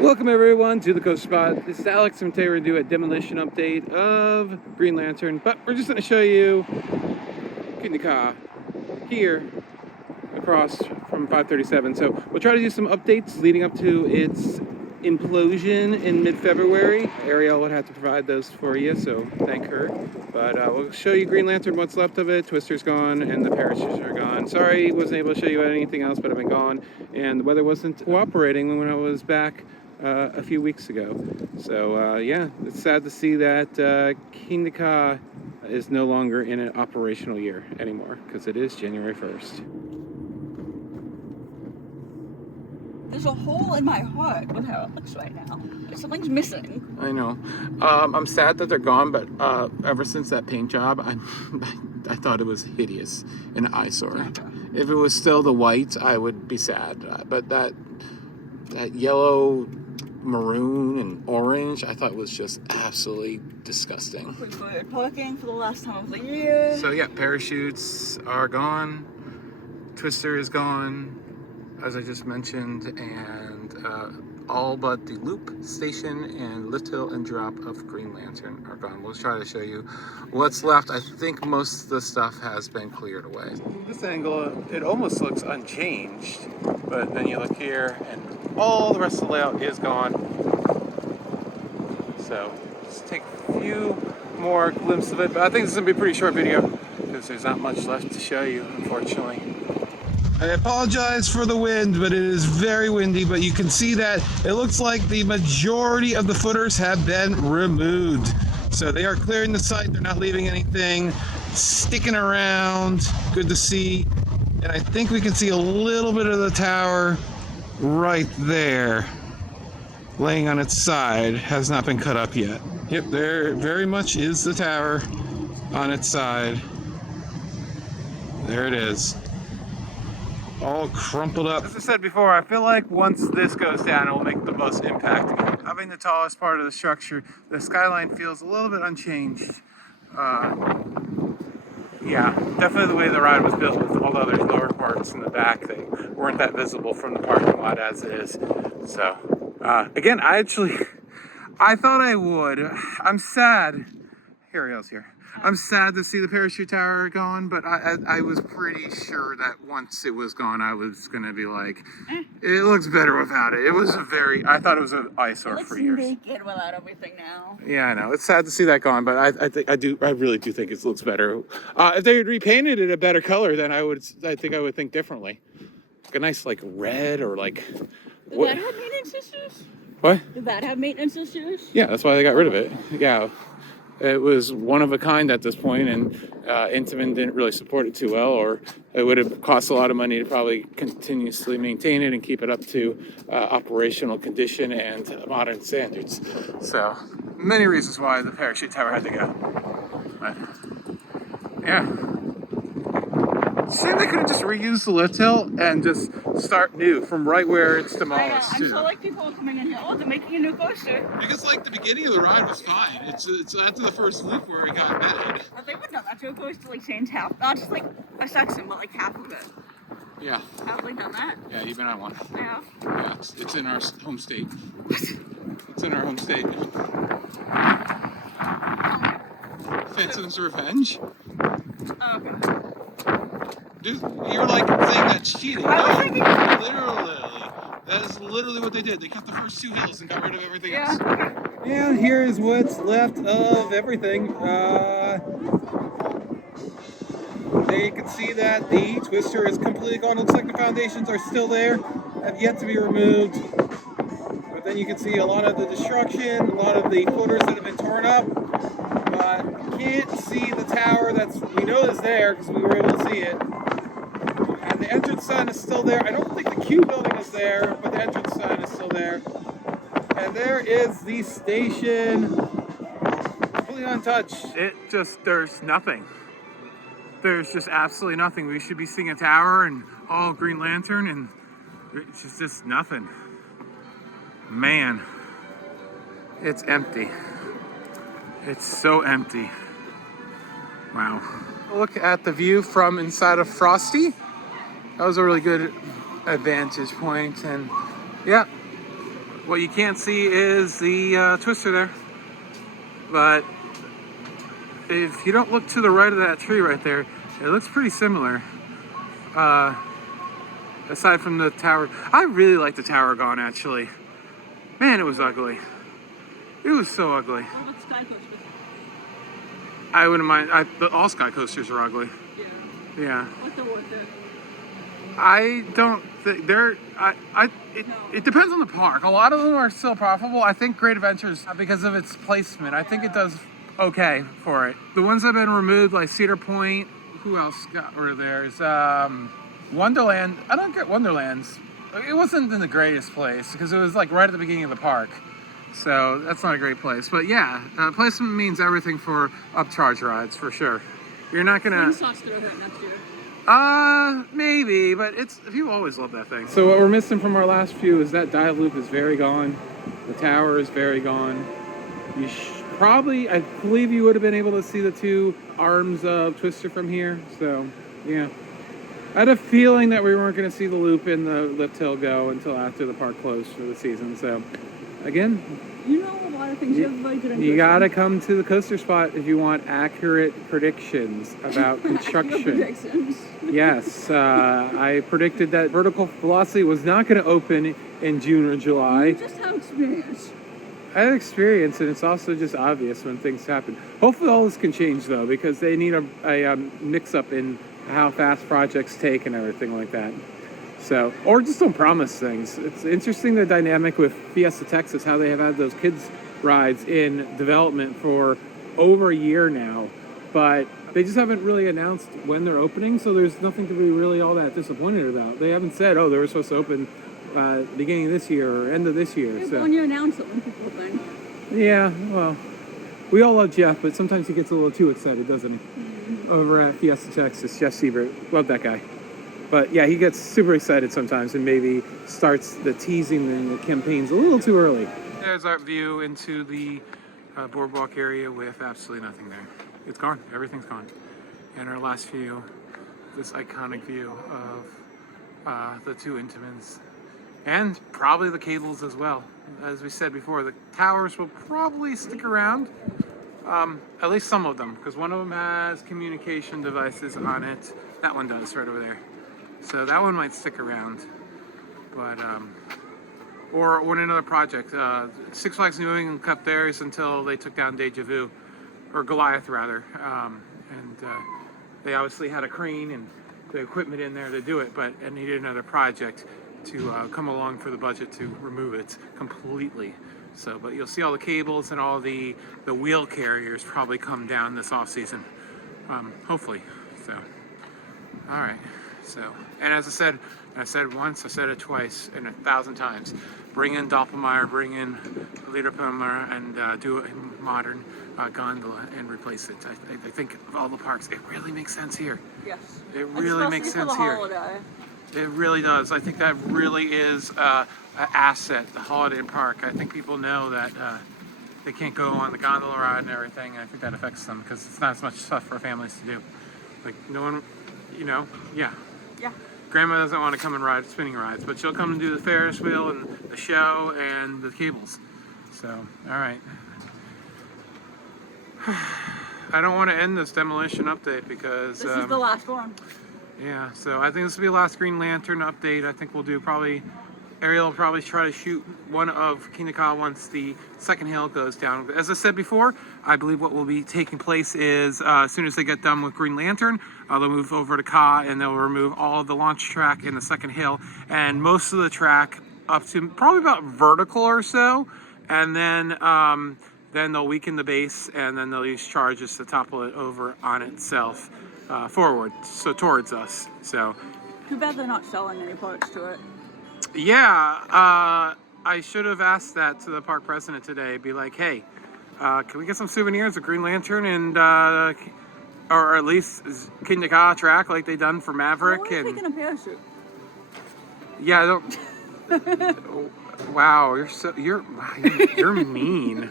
Welcome everyone to the Coast Spot. This is Alex from Taylor do a demolition update of Green Lantern, but we're just going to show you Kindika here across from 537. So we'll try to do some updates leading up to its implosion in mid-February. Ariel would have to provide those for you, so thank her. But we'll show you Green Lantern, what's left of it. Twister's gone and the parachutes are gone. Sorry, wasn't able to show you anything else, but I've been gone. And the weather wasn't cooperating when I was back a few weeks ago. So yeah, it's sad to see that Kindika is no longer in an operational year anymore, because it is January 1st. There's a hole in my heart with how it looks right now. Something's missing. I know. I'm sad that they're gone, but ever since that paint job, I thought it was hideous, an eyesore. Okay. If it was still the white, I would be sad. But that yellow, maroon, and orange, I thought was just absolutely disgusting. Preferred parking for the last time of the year. So yeah, parachutes are gone. Twister is gone, as I just mentioned, and all but the loop station and lift hill and drop of Green Lantern are gone. We'll try to show you what's left. I think most of the stuff has been cleared away. This angle, it almost looks unchanged, but then you look here and all the rest of the layout is gone. So just take a few more glimpses of it, but I think this is gonna be a pretty short video because there's not much left to show you, unfortunately. I apologize for the wind, but it is very windy, but you can see that it looks like the majority of the footers have been removed. So they are clearing the site, they're not leaving anything sticking around. Good to see. And I think we can see a little bit of the tower right there, laying on its side, has not been cut up yet. Yep, there very much is the tower on its side. There it is. All crumpled up. As I said before, I feel like once this goes down, it will make the most impact. Having the tallest part of the structure, the skyline feels a little bit unchanged. Yeah, definitely the way the ride was built with all the other lower parts in the back, they weren't that visible from the parking lot as it is. So, again, I thought I would. I'm sad. Here, Ariel's here. I'm sad to see the parachute tower gone, but I was pretty sure that once it was gone, I was gonna be like, it looks better without it. It was I thought it was an eyesore for years. It's naked without everything now. Yeah, I know. It's sad to see that gone, but I really do think it looks better. If they had repainted it a better color, then I think I would think differently. Like a nice like red or like. Did that have maintenance issues? What? Did that have maintenance issues? Yeah, that's why they got rid of it. Yeah. It was one of a kind at this point, and Intamin didn't really support it too well, or it would have cost a lot of money to probably continuously maintain it and keep it up to operational condition and modern standards. So, many reasons why the parachute tower had to go. But, yeah. Shame they could have just reused the lift hill and just start new from right where it's demolished. I'm so like people are coming in here. Oh, they're making a new coaster. Because like the beginning of the ride was fine. It's after the first loop where it got embedded. If they would have done that to a coaster, like change half, not just like a section, but like half of it. Yeah. Have they done that? Yeah, you've been on one. I have. Yeah, it's in our home state. It's in our home state. Phantom's Revenge? Oh, okay. Dude, you're like saying that's cheating. I was thinking. Literally. That is literally what they did. They cut the first two hills and got rid of everything else. Yeah, here is what's left of everything. There you can see that the twister is completely gone. Looks like the foundations are still there, have yet to be removed. But then you can see a lot of the destruction, a lot of the footers that have been torn up. But you can't see the tower we know is there because we were able to see it. And the entrance sign is still there. I don't think the Q building is there, but the entrance sign is still there. And there is the station, completely untouched. There's nothing. There's just absolutely nothing. We should be seeing a tower and all Green Lantern, and it's just nothing. Man, it's empty. It's so empty. Wow. Look at the view from inside of Frosty. That was a really good vantage point, and yeah, What you can't see is the twister there. But if you don't look to the right of that tree right there, it looks pretty similar. Aside from the tower. I really like the tower gone, actually. Man, it was ugly. It was so ugly. What about sky coasters? I wouldn't mind. All sky coasters are ugly. Yeah. Yeah. What's the worth it? I don't think they're. No. It depends on the park. A lot of them are still profitable. I think Great Adventures, because of its placement, I think it does okay for it. The ones that have been removed, like Cedar Point. Who else got rid of theirs? Wonderland. I don't get Wonderland's. It wasn't in the greatest place because it was like right at the beginning of the park. So that's not a great place. But yeah, placement means everything for upcharge rides for sure. You're not gonna. Sauce could open it next year. Maybe, but people always love that thing. So what we're missing from our last few is that dive loop is very gone. The tower is very gone. You probably, I believe you would have been able to see the two arms of Twister from here. So yeah, I had a feeling that we weren't going to see the loop and the lift hill go until after the park closed for the season. So again, You know a lot of things everybody did. you gotta come to the coaster spot if you want accurate predictions about construction. Predictions. Yes, I predicted that Vertical Velocity was not going to open in June or July. You just have experience. I have experience, and it's also just obvious when things happen. Hopefully all this can change, though, because they need a mix-up in how fast projects take and everything like that. So, or just don't promise things. It's interesting, the dynamic with Fiesta Texas, how they have had those kids rides in development for over a year now, but they just haven't really announced when they're opening, so there's nothing to be really all that disappointed about. They haven't said, oh, they were supposed to open beginning of this year or end of this year. Yeah, So but when you announce it, when people think. yeah, well, we all love Jeff, but sometimes he gets a little too excited, doesn't he? Mm-hmm. Over at Fiesta Texas, Jeff Siebert, love that guy. But yeah, he gets super excited sometimes and maybe starts the teasing and the campaigns a little too early. There's our view into the boardwalk area with absolutely nothing there. It's gone. Everything's gone. And our last view, this iconic view of the two Intamins and probably the cables as well. As we said before, the towers will probably stick around, at least some of them, because one of them has communication devices on it. That one does, right over there. So that one might stick around, but or when another project. Six Flags New England kept theirs until they took down Deja Vu, or Goliath rather, and they obviously had a crane and the equipment in there to do it, but it needed another project to come along for the budget to remove it completely. So, but you'll see all the cables and all the wheel carriers probably come down this off season, hopefully. So, all right. So, and as I said it once, I said it twice, and 1,000 times. Bring in Doppelmayr, bring in Liederpilmer, and do a modern gondola and replace it. I think of all the parks, it really makes sense here. Yes. It really makes sense here. Holiday. It really does. I think that really is an asset, the Holiday Park. I think people know that they can't go on the gondola ride and everything, and I think that affects them because it's not as much stuff for families to do. Like, no one, yeah. Yeah. Grandma doesn't want to come and ride spinning rides, but she'll come and do the Ferris wheel and the show and the cables. So, all right. I don't want to end this Demolition update because... This is the last one. Yeah, so I think this will be the last Green Lantern update. I think we'll do Ariel will probably try to shoot one of Kingda Ka once the second hill goes down. As I said before, I believe what will be taking place is as soon as they get done with Green Lantern, they'll move over to Ka and they'll remove all of the launch track in the second hill and most of the track up to probably about vertical or so, and then they'll weaken the base and then they'll use charges to topple it over on itself forward, so towards us. So Too bad they're not selling any parts to it. yeah, I should have asked that to the park president today. Be like, hey, can we get some souvenirs of Green Lantern and or at least Kingda Ka track like they done for Maverick? Why are you taking a parachute? Yeah, I don't. Wow, you're mean.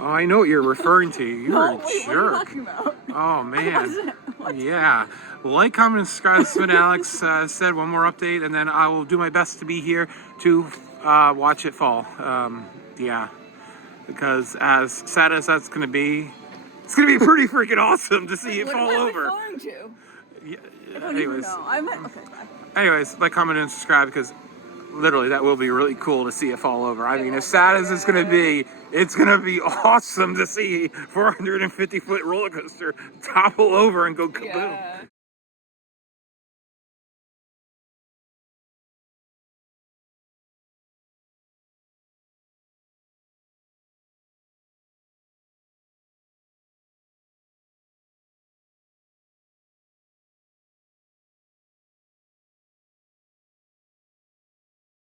Oh, I know what you're referring to. You're a jerk. What are you talking about? Oh man. What? Yeah. Like, comment, and subscribe. This is what Alex said. One more update, and then I will do my best to be here to watch it fall. Yeah, because as sad as that's going to be, it's going to be pretty freaking awesome to see it What fall am I over. referring to? Yeah, I don't even know. Okay, bye. anyways, like, comment, and subscribe because literally that will be really cool to see it fall over. I mean, as sad as it's going to be, it's going to be awesome to see 450-foot roller coaster topple over and go kaboom. Yeah.